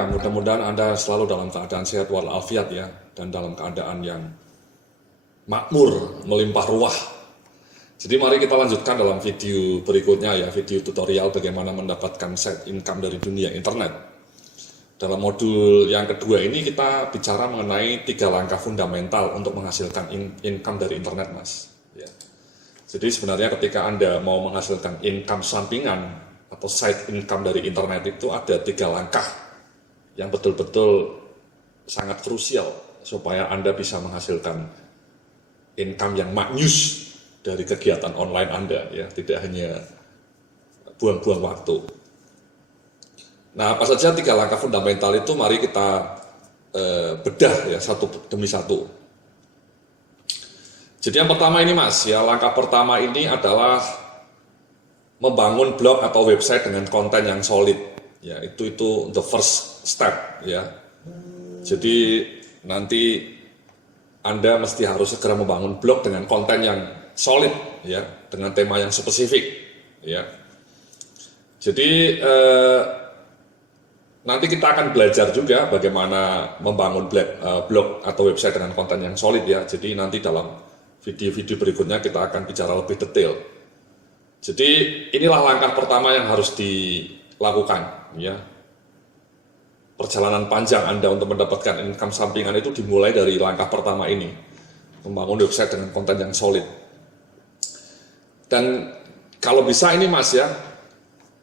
semuanya, mudah-mudahan Anda selalu dalam keadaan sehat walafiat ya, dan dalam keadaan yang makmur, melimpah ruah. Jadi mari kita lanjutkan dalam video berikutnya ya, video tutorial bagaimana mendapatkan side income dari dunia internet. Dalam modul yang kedua ini kita bicara mengenai 3 langkah fundamental untuk menghasilkan income dari internet, Mas. Ya. Jadi sebenarnya ketika Anda mau menghasilkan income sampingan atau side income dari internet itu ada 3 langkah yang betul-betul sangat krusial supaya Anda bisa menghasilkan income yang maknyus dari kegiatan online Anda ya, tidak hanya buang-buang waktu. Nah, apa saja 3 langkah fundamental itu mari kita bedah ya satu demi satu. Jadi yang pertama ini Mas ya, langkah pertama ini adalah membangun blog atau website dengan konten yang solid ya, itu the first step ya. Jadi nanti Anda mesti harus segera membangun blog dengan konten yang solid ya, dengan tema yang spesifik ya. Jadi nanti kita akan belajar juga bagaimana membangun blog atau website dengan konten yang solid ya. Jadi nanti dalam video-video berikutnya kita akan bicara lebih detail. Jadi inilah langkah pertama yang harus dilakukan ya. Perjalanan panjang Anda untuk mendapatkan income sampingan itu dimulai dari langkah pertama ini, membangun website dengan konten yang solid. Dan kalau bisa ini Mas ya,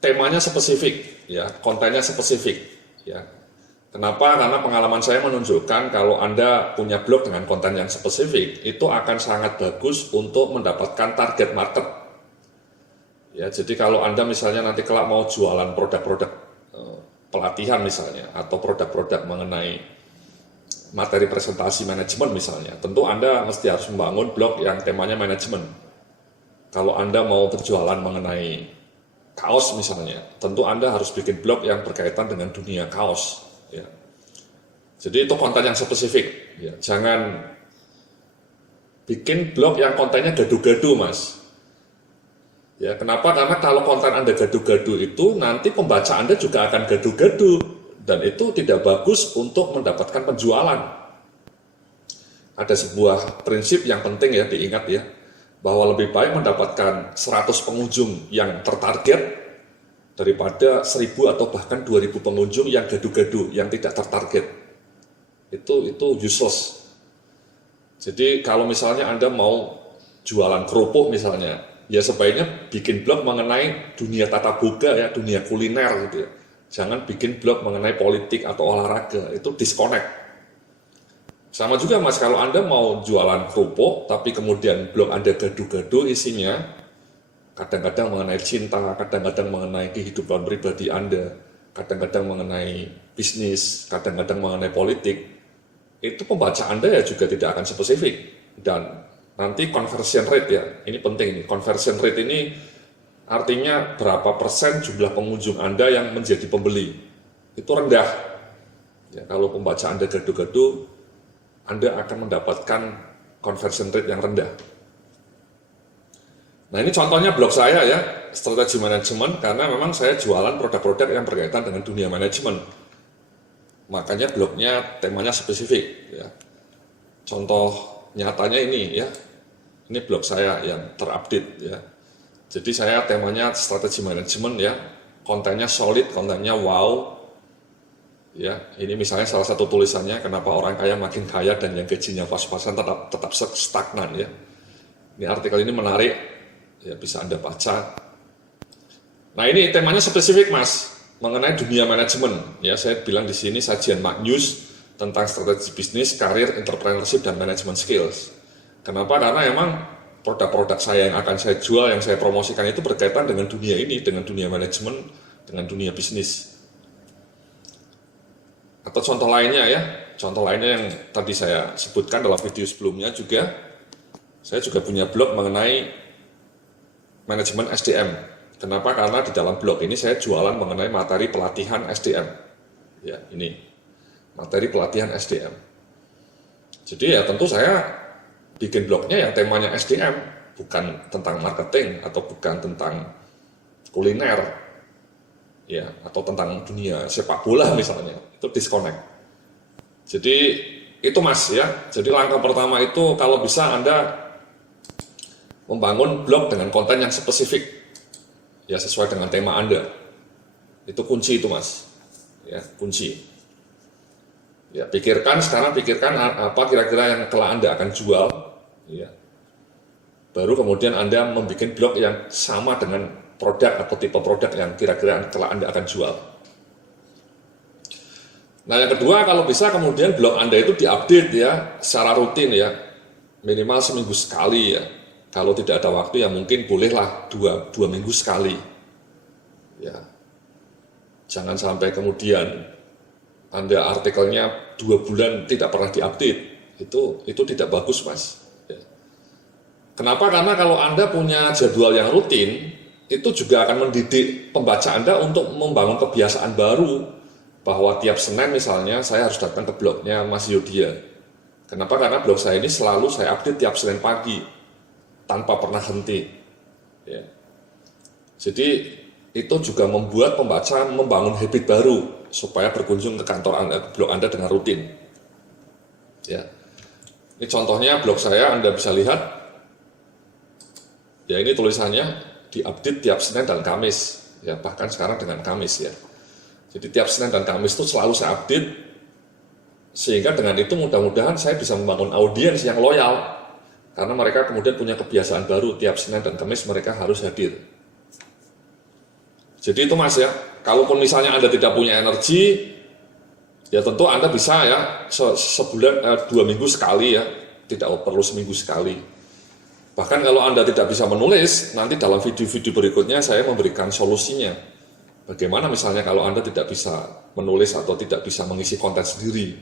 temanya spesifik ya, kontennya spesifik ya. Kenapa? Karena pengalaman saya menunjukkan kalau Anda punya blog dengan konten yang spesifik itu akan sangat bagus untuk mendapatkan target market. Ya, jadi kalau Anda misalnya nanti kelak mau jualan produk-produk pelatihan misalnya, atau produk-produk mengenai materi presentasi manajemen misalnya, tentu Anda mesti harus membangun blog yang temanya manajemen. Kalau Anda mau berjualan mengenai kaos misalnya, tentu Anda harus bikin blog yang berkaitan dengan dunia kaos. Ya. Jadi itu konten yang spesifik. Ya. Jangan bikin blog yang kontennya gaduh-gaduh Mas. Ya, kenapa? Karena kalau konten Anda gaduh-gaduh itu nanti pembaca Anda juga akan gaduh-gaduh dan itu tidak bagus untuk mendapatkan penjualan. Ada sebuah prinsip yang penting ya diingat ya, bahwa lebih baik mendapatkan 100 pengunjung yang tertarget daripada 1000 atau bahkan 2000 pengunjung yang gaduh-gaduh, yang tidak tertarget. Itu useless. Jadi kalau misalnya Anda mau jualan kerupuk misalnya, ya sebaiknya bikin blog mengenai dunia tata boga ya, dunia kuliner gitu ya. Jangan bikin blog mengenai politik atau olahraga, itu disconnect. Sama juga Mas, kalau Anda mau jualan kerupuk, tapi kemudian blog Anda gaduh-gaduh isinya, kadang-kadang mengenai cinta, kadang-kadang mengenai kehidupan pribadi Anda, kadang-kadang mengenai bisnis, kadang-kadang mengenai politik, itu pembaca Anda ya juga tidak akan spesifik. Dan nanti conversion rate ya, ini penting nih. Conversion rate ini artinya berapa persen jumlah pengunjung Anda yang menjadi pembeli. Itu rendah. Ya, kalau pembaca Anda gaduh-gaduh, Anda akan mendapatkan conversion rate yang rendah. Nah ini contohnya blog saya ya, strategi manajemen, karena memang saya jualan produk-produk yang berkaitan dengan dunia manajemen. Makanya blognya temanya spesifik. Ya. Contoh nyatanya ini ya. Ini blog saya yang terupdate ya. Jadi saya temanya strategi manajemen ya, kontennya solid, kontennya wow. Ya, ini misalnya salah satu tulisannya kenapa orang kaya makin kaya dan yang gajinya pas-pasan tetap stagnan ya. Ini artikel ini menarik, ya bisa Anda baca. Nah ini temanya spesifik Mas, mengenai dunia manajemen. Ya saya bilang di sini sajian maknyus tentang strategi bisnis, karir, entrepreneurship dan manajemen skills. Kenapa? Karena memang produk-produk saya yang akan saya jual, yang saya promosikan itu berkaitan dengan dunia ini, dengan dunia manajemen, dengan dunia bisnis. Atau contoh lainnya ya, contoh lainnya yang tadi saya sebutkan dalam video sebelumnya juga, saya juga punya blog mengenai manajemen SDM. Kenapa? Karena di dalam blog ini saya jualan mengenai materi pelatihan SDM. Ya, ini materi pelatihan SDM. Jadi ya tentu saya bikin blognya yang temanya SDM, bukan tentang marketing atau bukan tentang kuliner. ya, atau tentang dunia sepak bola misalnya, itu disconnect. Jadi itu Mas ya. Jadi langkah pertama itu kalau bisa Anda membangun blog dengan konten yang spesifik, ya sesuai dengan tema Anda. Itu kunci itu Mas, ya kunci. Ya sekarang pikirkan apa kira-kira yang telah Anda akan jual, ya. Baru kemudian Anda membuat blog yang sama dengan produk atau tipe produk yang kira-kira telah Anda akan jual. Nah yang kedua, kalau bisa kemudian blog Anda itu diupdate ya secara rutin ya, minimal seminggu sekali ya. Kalau tidak ada waktu ya mungkin bolehlah dua minggu sekali. Ya, jangan sampai kemudian Anda artikelnya 2 bulan tidak pernah diupdate, itu tidak bagus Mas. Ya. Kenapa? Karena kalau Anda punya jadwal yang rutin, itu juga akan mendidik pembaca Anda untuk membangun kebiasaan baru. Bahwa tiap Senin misalnya saya harus datang ke blognya Mas Yodia. Kenapa? Karena blog saya ini selalu saya update tiap Senin pagi tanpa pernah henti. Ya. Jadi itu juga membuat pembaca membangun habit baru supaya berkunjung ke kantor Anda, ke blog Anda dengan rutin. Ya. Ini contohnya blog saya, Anda bisa lihat. Ya ini tulisannya diupdate tiap Senin dan Kamis. Ya bahkan sekarang dengan Kamis ya. Jadi tiap Senin dan Kamis itu selalu saya update, sehingga dengan itu mudah-mudahan saya bisa membangun audiens yang loyal, karena mereka kemudian punya kebiasaan baru, tiap Senin dan Kamis mereka harus hadir. Jadi itu Mas ya, kalaupun misalnya Anda tidak punya energi, ya tentu Anda bisa ya sebulan 2 minggu sekali ya, tidak perlu seminggu sekali. Bahkan kalau Anda tidak bisa menulis, nanti dalam video-video berikutnya saya memberikan solusinya. Bagaimana misalnya kalau Anda tidak bisa menulis atau tidak bisa mengisi konten sendiri?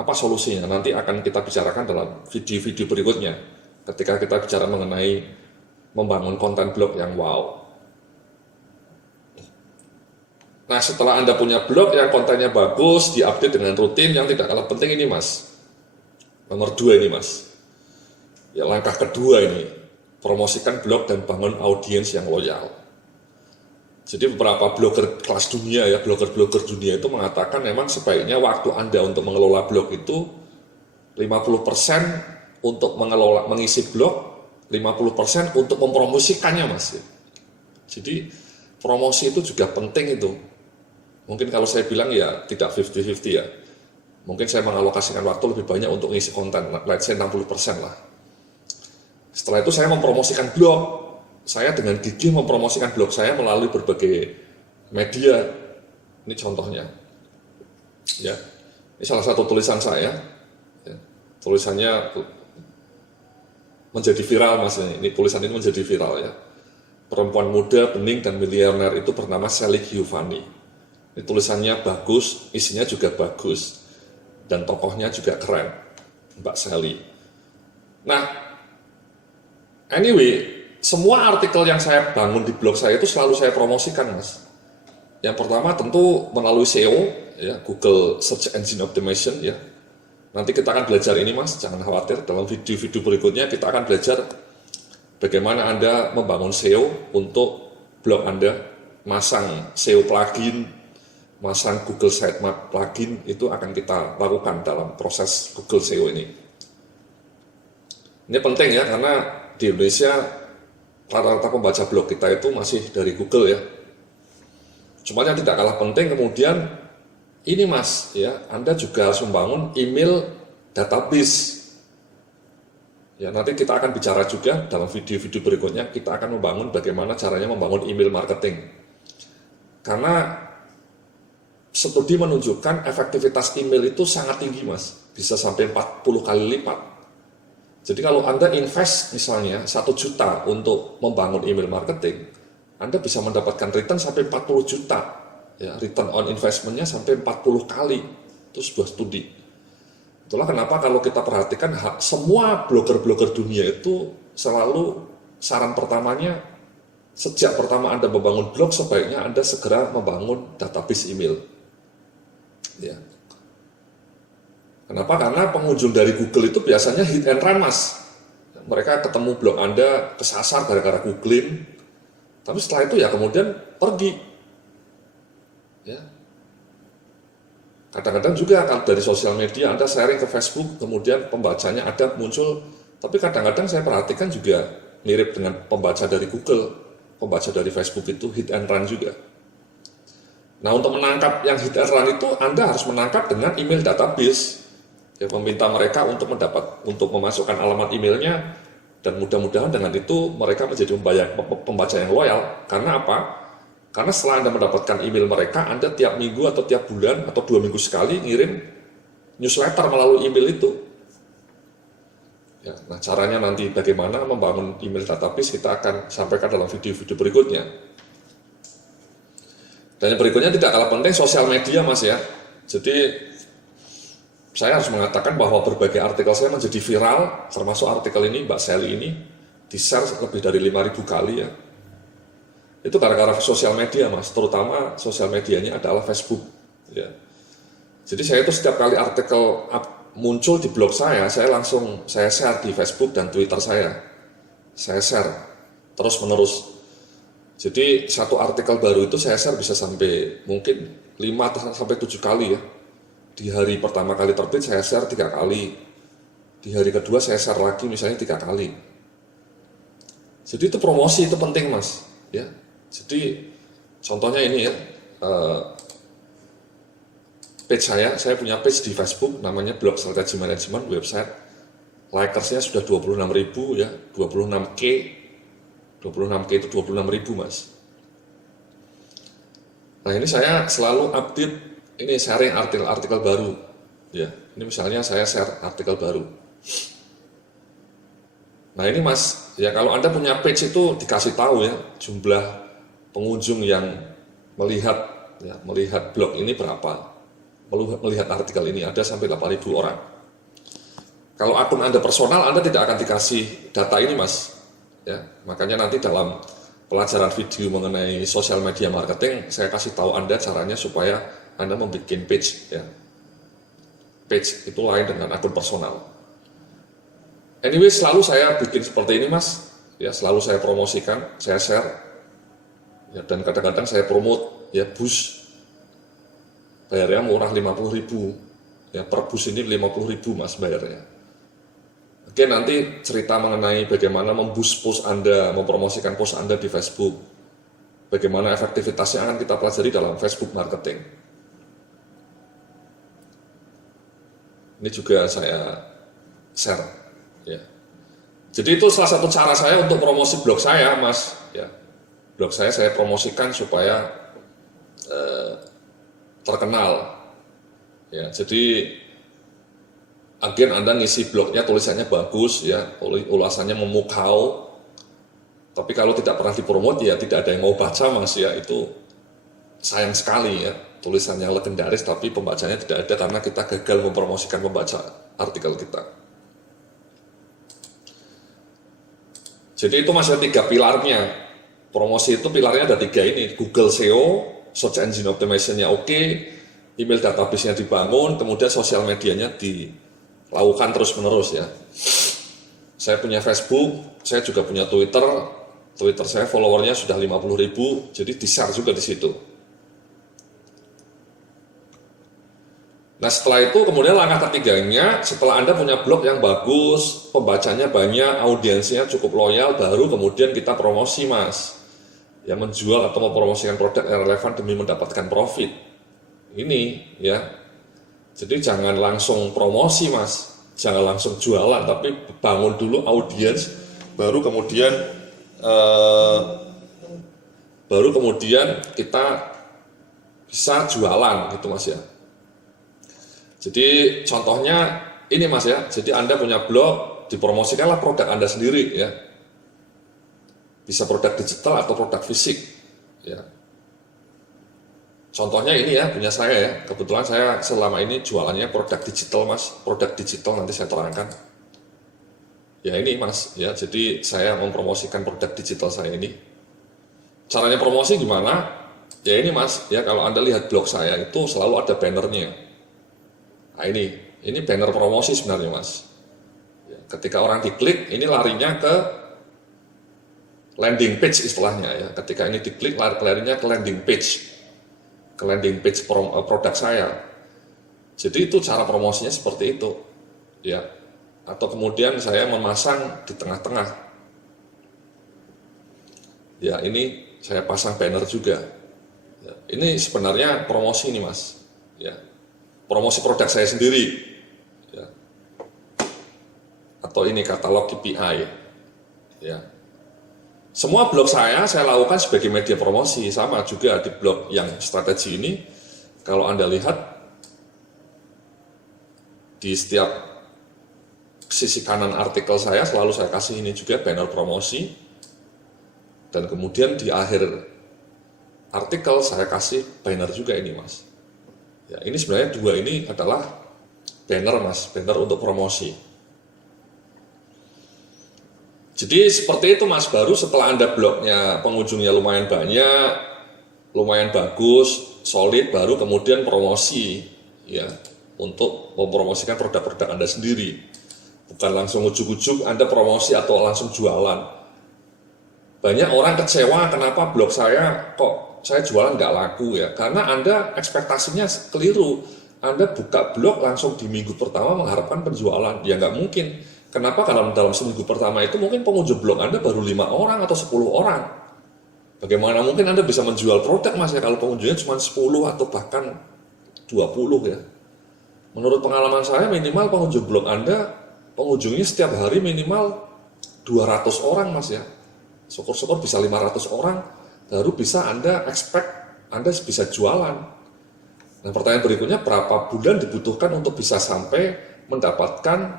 Apa solusinya? Nanti akan kita bicarakan dalam video-video berikutnya ketika kita bicara mengenai membangun konten blog yang wow. Nah setelah Anda punya blog yang kontennya bagus, diupdate dengan rutin, yang tidak kalah penting ini Mas. Nomor 2 ini Mas. Ya langkah kedua ini, promosikan blog dan bangun audiens yang loyal. Jadi beberapa blogger kelas dunia ya, blogger-blogger dunia itu mengatakan memang sebaiknya waktu Anda untuk mengelola blog itu 50% untuk mengisi blog, 50% untuk mempromosikannya Mas. Jadi promosi itu juga penting itu. Mungkin kalau saya bilang ya tidak 50-50 ya. Mungkin saya mengalokasikan waktu lebih banyak untuk mengisi konten, let's say 60% lah. Setelah itu saya mempromosikan blog. Saya dengan gigih mempromosikan blog saya melalui berbagai media. Ini contohnya. Ya. Ini salah satu tulisan saya. Ya. Tulisannya menjadi viral Mas. Ini tulisan ini menjadi viral ya. Perempuan muda, bening dan miliarder itu bernama Sally Giovanni. Ini tulisannya bagus, isinya juga bagus. Dan tokohnya juga keren. Mbak Sally. Nah, anyway, semua artikel yang saya bangun di blog saya itu selalu saya promosikan Mas. Yang pertama tentu melalui SEO ya, Google Search Engine Optimization ya. Nanti kita akan belajar ini Mas, jangan khawatir, dalam video-video berikutnya kita akan belajar bagaimana Anda membangun SEO untuk blog Anda, masang SEO plugin, masang Google Sitemap plugin, itu akan kita lakukan dalam proses Google SEO ini. Ini penting ya, karena di Indonesia rata-rata pembaca blog kita itu masih dari Google ya. Cuma yang tidak kalah penting kemudian ini Mas ya, Anda juga harus membangun email database. Ya, nanti kita akan bicara juga dalam video-video berikutnya, kita akan membangun bagaimana caranya membangun email marketing. Karena studi menunjukkan efektivitas email itu sangat tinggi Mas, bisa sampai 40 kali lipat. Jadi kalau Anda invest misalnya 1 juta untuk membangun email marketing, Anda bisa mendapatkan return sampai 40 juta. Ya, return on investment-nya sampai 40 kali. Itu sebuah studi. Itulah kenapa kalau kita perhatikan semua blogger-blogger dunia itu selalu saran pertamanya, sejak pertama Anda membangun blog, sebaiknya Anda segera membangun database email. Ya. Kenapa? Karena pengunjung dari Google itu biasanya hit and run Mas. Mereka ketemu blog Anda, kesasar gara-gara googling, tapi setelah itu ya kemudian pergi. Ya. Kadang-kadang juga kalau dari sosial media Anda sharing ke Facebook, kemudian pembacanya ada muncul, tapi kadang-kadang saya perhatikan juga mirip dengan pembaca dari Google, pembaca dari Facebook itu hit and run juga. Nah, untuk menangkap yang hit and run itu Anda harus menangkap dengan email database. Ya, meminta mereka untuk memasukkan alamat emailnya, dan mudah-mudahan dengan itu mereka menjadi pembaca yang loyal. Karena apa? Karena setelah Anda mendapatkan email mereka, Anda tiap minggu atau tiap bulan atau 2 minggu sekali ngirim newsletter melalui email itu. Ya, nah, caranya nanti bagaimana membangun email database kita akan sampaikan dalam video-video berikutnya. Dan yang berikutnya tidak kalah penting, sosial media, Mas ya. Jadi saya harus mengatakan bahwa berbagai artikel saya menjadi viral, termasuk artikel ini, Mbak Sally ini, di-share lebih dari 5.000 kali ya. Itu gara-gara sosial media, Mas, terutama sosial medianya adalah Facebook. Ya. Jadi saya itu setiap kali artikel muncul di blog saya langsung share di Facebook dan Twitter saya. Saya share terus-menerus. Jadi satu artikel baru itu saya share bisa sampai mungkin 5-7 kali ya. Di hari pertama kali terbit saya share 3 kali. Di hari kedua saya share lagi misalnya 3 kali. Jadi itu promosi itu penting, Mas. Ya. Jadi contohnya ini ya, page saya punya page di Facebook namanya Blog Strategy Management website. Likersnya sudah 26.000 ya, 26K. 26K itu 26.000, Mas. Nah, ini saya selalu update, ini sharing artikel-artikel baru. Ya, ini misalnya saya share artikel baru. Nah, ini Mas, ya kalau Anda punya page itu dikasih tahu ya, jumlah pengunjung yang melihat blog ini berapa, melihat artikel ini ada sampai 8.000 orang. Kalau akun Anda personal, Anda tidak akan dikasih data ini, Mas. Ya, makanya nanti dalam pelajaran video mengenai sosial media marketing, saya kasih tahu Anda caranya supaya Anda membuat page. Ya. Page itu lain dengan akun personal. Anyway, selalu saya bikin seperti ini, Mas. Ya, selalu saya promosikan, saya share. Ya, dan kadang-kadang saya promote, ya, bus. Bayarnya murah 50.000. Ya, per bus ini 50.000, Mas, bayarnya. Oke, nanti cerita mengenai bagaimana memboost post Anda, mempromosikan post Anda di Facebook. Bagaimana efektivitasnya akan kita pelajari dalam Facebook marketing. Ini juga saya share. Ya. Jadi itu salah satu cara saya untuk promosi blog saya, Mas. Ya. Blog saya promosikan supaya terkenal. Ya, jadi agen Anda ngisi blognya tulisannya bagus ya, ulasannya memukau, tapi kalau tidak pernah dipromot ya tidak ada yang mau baca, Mas ya. Itu sayang sekali ya, tulisannya legendaris tapi pembacanya tidak ada karena kita gagal mempromosikan pembaca artikel kita. Jadi itu masih 3 pilarnya. Promosi itu pilarnya ada 3 ini, Google SEO, Search Engine Optimization-nya oke, email database-nya dibangun, kemudian sosial medianya dilakukan terus-menerus ya. Saya punya Facebook, saya juga punya Twitter. Twitter saya followernya sudah 50.000, jadi di-share juga di situ. Nah, setelah itu kemudian langkah ketiganya, setelah Anda punya blog yang bagus, pembacanya banyak, audiensnya cukup loyal, baru kemudian kita promosi, Mas. Ya, menjual atau mempromosikan produk yang relevan demi mendapatkan profit. Ini ya. Jadi jangan langsung promosi, Mas. Jangan langsung jualan, tapi bangun dulu audiens, baru kemudian kita bisa jualan gitu, Mas ya. Jadi contohnya ini, Mas ya. Jadi Anda punya blog, dipromosikanlah produk Anda sendiri ya. Bisa produk digital atau produk fisik ya. Contohnya ini ya, punya saya ya. Kebetulan saya selama ini jualannya produk digital, Mas. Produk digital nanti saya terangkan. Ya ini, Mas ya. Jadi saya mempromosikan produk digital saya ini. Caranya promosi gimana? Ya ini, Mas ya, kalau Anda lihat blog saya itu selalu ada bannernya. Nah ini banner promosi sebenarnya, Mas. Ya, ketika orang diklik, ini larinya ke landing page istilahnya ya. Ketika ini diklik, larinya ke landing page. ke landing page produk saya. Jadi itu cara promosinya seperti itu, ya. Atau kemudian saya memasang di tengah-tengah. Ya, ini saya pasang banner juga. Ya, ini sebenarnya promosi nih Mas. Ya, promosi produk saya sendiri. Ya. Atau ini katalog KPI. Ya. Semua blog saya lakukan sebagai media promosi. Sama juga di blog yang strategi ini. Kalau Anda lihat di setiap sisi kanan artikel saya selalu saya kasih ini juga banner promosi, dan kemudian di akhir artikel saya kasih banner juga ini Mas. Ya, ini sebenarnya dua ini adalah banner Mas, banner untuk promosi. Jadi seperti itu Mas, baru setelah Anda blognya pengunjungnya lumayan banyak, lumayan bagus, solid, baru kemudian promosi, ya, untuk mempromosikan produk-produk Anda sendiri. Bukan langsung ujuk-ujuk Anda promosi atau langsung jualan. Banyak orang kecewa kenapa blog saya kok saya jualan nggak laku ya. Karena Anda ekspektasinya keliru. Anda buka blog langsung di minggu pertama mengharapkan penjualan. Ya nggak mungkin. Kenapa? Karena dalam seminggu pertama itu mungkin pengunjung blog Anda baru 5 orang atau 10 orang. Bagaimana mungkin Anda bisa menjual produk Mas ya kalau pengunjungnya cuma 10 atau bahkan 20 ya. Menurut pengalaman saya minimal pengunjung blog Anda pengunjungnya setiap hari minimal 200 orang Mas ya. Syukur-syukur bisa 500 orang, baru bisa Anda expect Anda bisa jualan. Nah, pertanyaan berikutnya, berapa bulan dibutuhkan untuk bisa sampai mendapatkan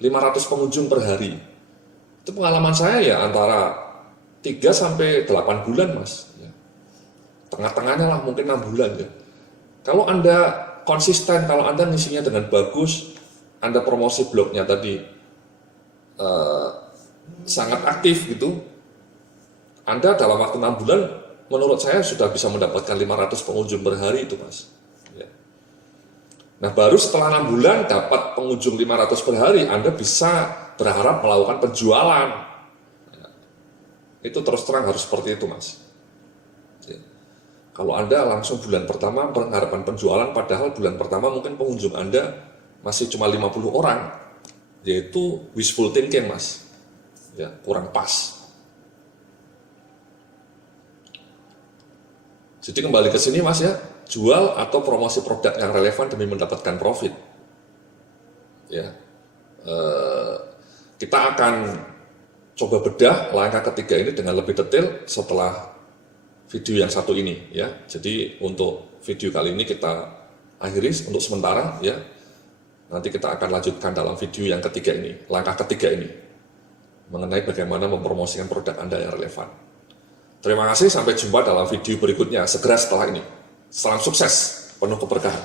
500 pengunjung per hari? Itu pengalaman saya ya antara 3 sampai 8 bulan Mas. Ya. Tengah-tengahnya lah mungkin 6 bulan ya. Kalau Anda konsisten, kalau Anda ngisinya dengan bagus, Anda promosi blognya tadi sangat aktif gitu, Anda dalam waktu 6 bulan menurut saya sudah bisa mendapatkan 500 pengunjung per hari itu Mas. Ya. Nah baru setelah 6 bulan dapat pengunjung 500 per hari, Anda bisa berharap melakukan penjualan. Ya. Itu terus terang harus seperti itu Mas. Ya. Kalau Anda langsung bulan pertama mengharapkan penjualan, padahal bulan pertama mungkin pengunjung Anda masih cuma 50 orang, yaitu wishful thinking Mas, ya kurang pas. Jadi kembali ke sini Mas ya, jual atau promosi produk yang relevan demi mendapatkan profit. Ya, kita akan coba bedah langkah ketiga ini dengan lebih detail setelah video yang satu ini ya. Jadi untuk video kali ini kita akhiri untuk sementara ya. Nanti kita akan lanjutkan dalam video yang ketiga ini, langkah ketiga ini, mengenai bagaimana mempromosikan produk Anda yang relevan. Terima kasih, sampai jumpa dalam video berikutnya, segera setelah ini. Salam sukses, penuh keberkahan.